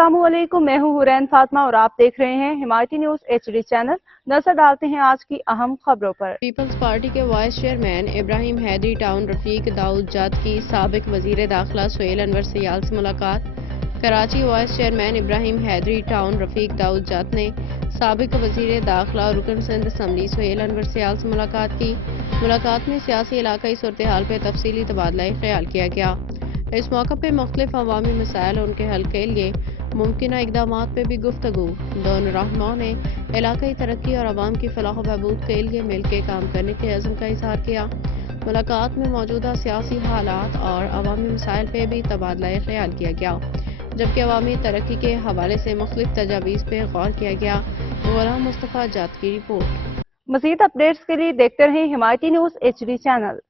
अस्सलामुअलैकुम, मैं हूँ हुरैन फातिमा और आप देख रहे हैं हिमायती न्यूज़ HD चैनल। नजर डालते हैं आज की अहम खबरों पर। पीपल्स पार्टी के vice chairman Ibrahim Hyderi town Rafiq Dawood Jat की साबिक वजीर दाखिला सुहेल अनवर सयाल से मुलाकात। Karachi vice chairman Ibrahim Hyderi town Rafiq Dawood Jat ने साबिक वजीर दाखिला और रुकन सिंध असम्बली सुहेल अनवर सयाल से मुलाकात की। मुलाकात में सियासी इलाकाई सूरत हाल पर तफसीली तबादला ख्याल किया गया। इस मौका पर मुख्तलिफ अवामी मसाइल और उनके हल के लिए मुमकिन इकदामात पर भी गुफ्तगू। दोनों रहनुमाओं ने इलाकाई तरक्की और आवाम की फलाह व बहबूद के लिए मिलकर काम करने के अज़्म का इजहार किया। मुलाकात में मौजूदा सियासी हालात और अवामी मसाइल पर भी तबादला ख्याल किया गया, जबकि अवामी तरक्की के हवाले से मुख्तलिफ तजावीज़ पर गौर किया गया। गुलाम मुस्तफ़ा जत की रिपोर्ट। मज़ीद अपडेट्स के लिए देखते रहें हिमायती न्यूज़ HD चैनल।